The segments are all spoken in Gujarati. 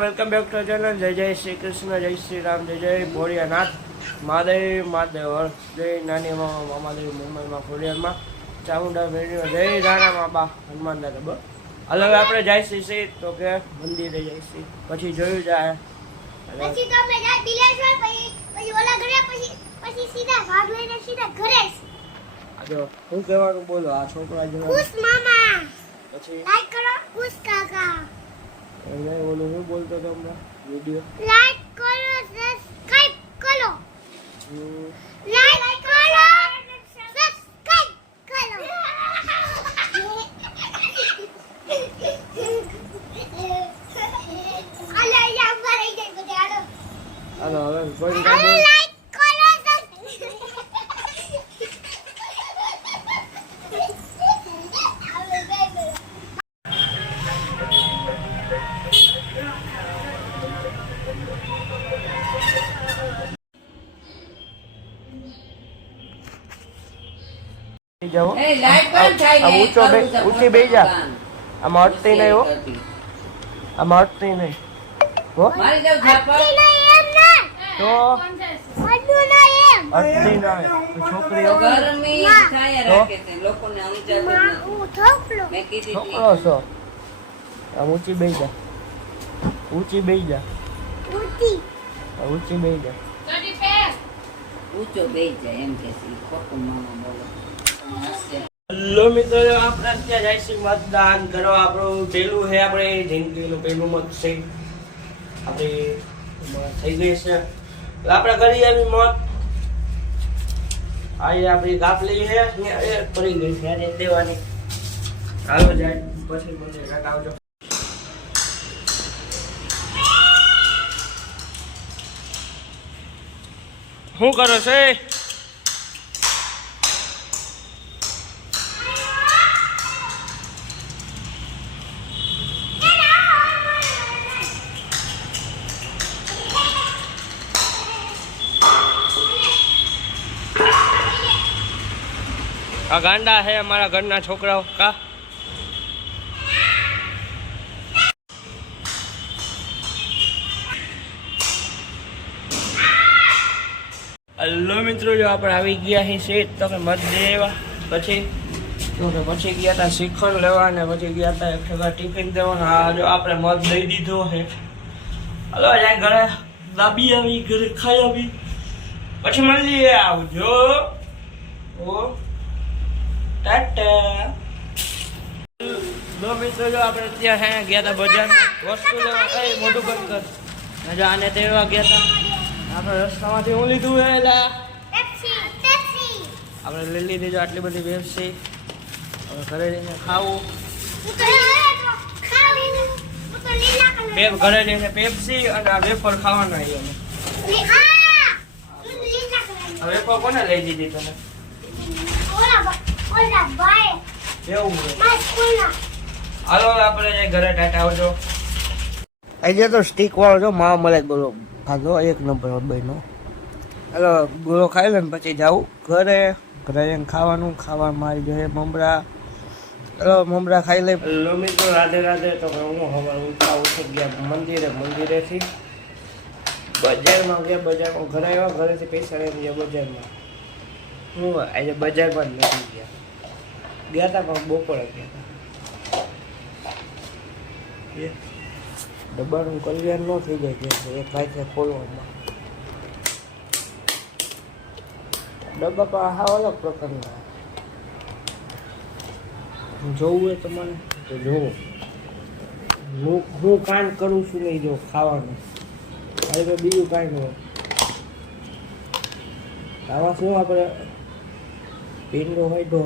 Welcome back to channel. જય જય શ્રી કૃષ્ણ, જય શ્રી રામ, જય જય ભોળિયાનાથ, મહાદેવ મહાદેવ, જય નાની મામાદેવ મુંબઈમાં ખોડિયારમાં, ચામુંડા મેળવીમાં, જય રાણા બાબા હનુમાન દાદા. બસ હવે આપણે જઈશું છે તો કે મંદિરે જઈશું, પછી જોયું જાય પછી તો અમે જા દિલેશ્વર પછી ઓલા ઘરે પછી સીધા ભાગ લઈને સીધા ઘરે. જો શું કહેવાનું બોલો આ છોકરા જેવા. ખુશ મામા પછી લાઈક કરો. ખુશ કાકા એને ઓલું શું બોલતો હતો હમણાં વિડીયો. લાઈક કરો, સબસ્ક્રાઇબ કરો. લાઈક કરો, સબસ્ક્રાઇબ કરો. અલે યા મરી ગઈ બધે આડો. હાલો હવે કોઈ હાલો લાઈક કરો. જાઓ એ લાઈટ બંધ થાય ને ઊંચી બેસી જા. આમાં અટતી નહીં હો, આમાં અટતી નહીં હો. મારી જાવ ઝાપા એમ ના તો અડું ના એમ અટતી નહીં તો છોકરીઓ ગરમી થાય રાખે છે લોકોને સમજાતું માં નથી. હું થોકલો મેં કીધી છોકરો છો. આમ ઊંચી બેસી જા, ઊંચી બેસી જા, ઉતી ઊંચી બેસી જા. ઊંચો બેસી જાય એમ કે છે ખોટું મામા બોલો. હેલો મિત્રો, આપણે અત્યારે જઈશું મતદાન કરવા. આપણું પહેલું છે આપણે જિંદગીનું પહેલું મત છે આપણે થઈ ગઈ છે. આપણે કરી આવી મત આજે આપણી ગાપલી છે પડી ગઈ છે આજે દેવાની. હાલો જાય પછી મને કાકા આવજો. શું કરો છે? આ ગાંડા છે અમારા ઘરના છોકરાઓ. કા હલો મિત્રો, જો આપણે આવી ગયા છીએ તો કે મત દેવા. પછી તો કે પછી ગયા હતા શ્રીખંડ લેવા ને પછી ગયા હતા એક ઠેકા ટિફિન દેવાના. આ જો આપણે મત દઈ દીધો છે. હલો જાય ઘરે દાબી આવી, ઘરે ખાઈ આવી, પછી મળીએ. આવજો ઓ ટાટા. દો મિત્રો, જો આપણે ત્યાં ગયા હતા બજારમાં વસ્તુ લેવા. એ મોટું બંધ કર. જો આને તેડવા ગયા હતા આપણે રસ્તામાંથી. હું લીધું હે એલા પેપ્સી આપણે લઈ લીધી જો આટલી બધી પેપ્સી. હવે ઘરે જઈને ખાવું. હું તો ખાવી હું તો લીલા કલર ઘરે જઈને પેપ્સી અને આ વેફર ખાવાના છે અમે. હા હું લીલા કલર આ વેફર કોને લઈ દીધી તને? ઓલા ભાઈ એવું છે. માર સ્કૂલના હાલો આપણે ઘરે ટાટા આવજો. આજે તો સ્ટીક વાળો જો મા મળે ગોળો ખાધો એક નંબર બહેનો. હાલો ગોળો ખાઈ લે ને પછી જાવું ઘરે. ઘરે જઈને ખાવાનું મારી જોઈએ મમરા. હાલો મમરા ખાઈ લે. હેલો મિત્રો, રાધે રાધે. તો હું હવાર ઉઠી ગયા મંદિરેથી બજારમાં ગયા. બજારમાં ઘરે આવ્યા, ઘરેથી પૈસા લઈને ગયા બજારમાં. હું આજે બજારમાં જ નથી ગયા હતા પણ બપોરે ગયા હતા. ડબ્બાનું કલ્યાણ ન થઈ જાય કે એક ભાઈ ખોલવામાં. ડબ્બા પણ હા અલગ પ્રકારના જોવું હોય તમારે તો જોવો. હું કાંઈ કરું છું નહીં જો ખાવાનું. હવે તો બીજું કાંઈ ન હોય. આમાં શું આપણે પીંડો હોય તો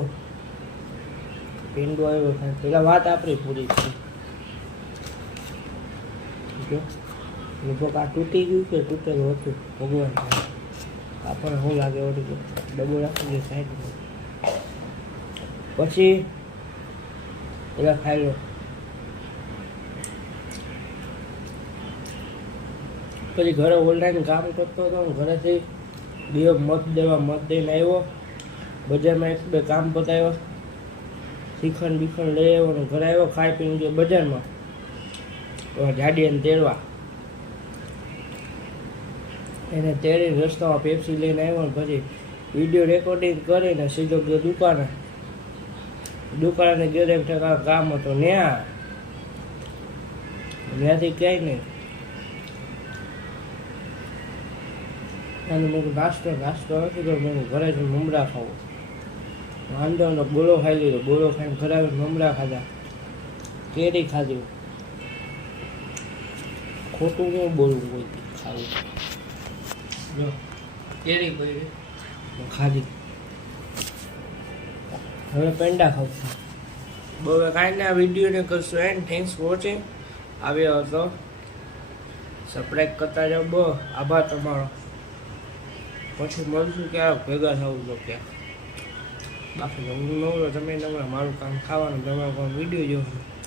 પીંડો આવ્યો થાય પેલા વાત આપણી પૂરી થઈ. લગભગ આ તૂટી ગયું કે તૂટેલું હતું ભગવાન આપણને શું લાગે ઓડી ડબો રાખી દે સાઈડમાં. પછી પેલા ખાઈ લો. પછી ઘરે ઓનલાઈન કામ કરતો હતો. ઘરેથી દિયો મત દઈને આવ્યો. બજારમાં એક બે કામ પતાવ્યા. શ્રીખંડ બીખંડ લઈ આવ્યો ને ઘરે આવ્યો. ખાઈ પીને ગયો બજારમાં જાડી અને તેડવા એને તેડી રસ્તામાં પેપ્સી લઈને આવ્યો ને પછી વિડીયો રેકોર્ડિંગ કરીને સીધો ગયો દુકાને ગયો એક ટકા કામ હતો ત્યાંથી ક્યાંય નહીં અને મેં નાસ્તો નથી કર્યો મેં ઘરે જઈને મમરા ખાવું વાંધો નો બોલો ખાઈ લીધો બોલો ખાઈને ઘરે આવીને મમરા ખાધા કેરી ખાધી ખોટું નહીં બોલવું કોઈ ખાવું જો કેરી પડી ખાધી હવે પેંડા ખાઉં છું બહુ કાંઈ ના વિડીયોને કરશું એન્ડ થેન્ક્સ ફોર વોચિંગ આવ્યો હતો સબસ્ક્રાઈબ કરતા જાઓ બહુ આભાર તમારો પછી મળશું ક્યાં ભેગા થવું તો ક્યાં બાકી હું નવરો તમે નવરા મારું કામ ખાવાનું તમારું કામ વિડીયો જોવાનું